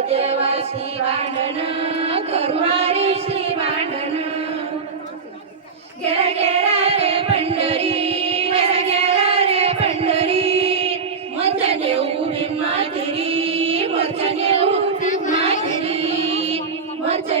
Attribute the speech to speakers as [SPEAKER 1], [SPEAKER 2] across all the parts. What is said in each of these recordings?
[SPEAKER 1] देवाशी रे पंढरी गेला रे पंढरी. मोठ्या देऊ माधुरी मोठ्या देऊ माधुरी. मोठ्या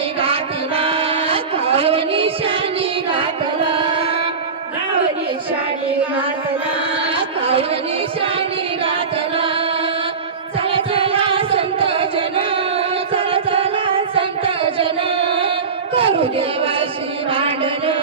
[SPEAKER 1] ದುರ್ಗವಾಸಿ ಮಾಡಲು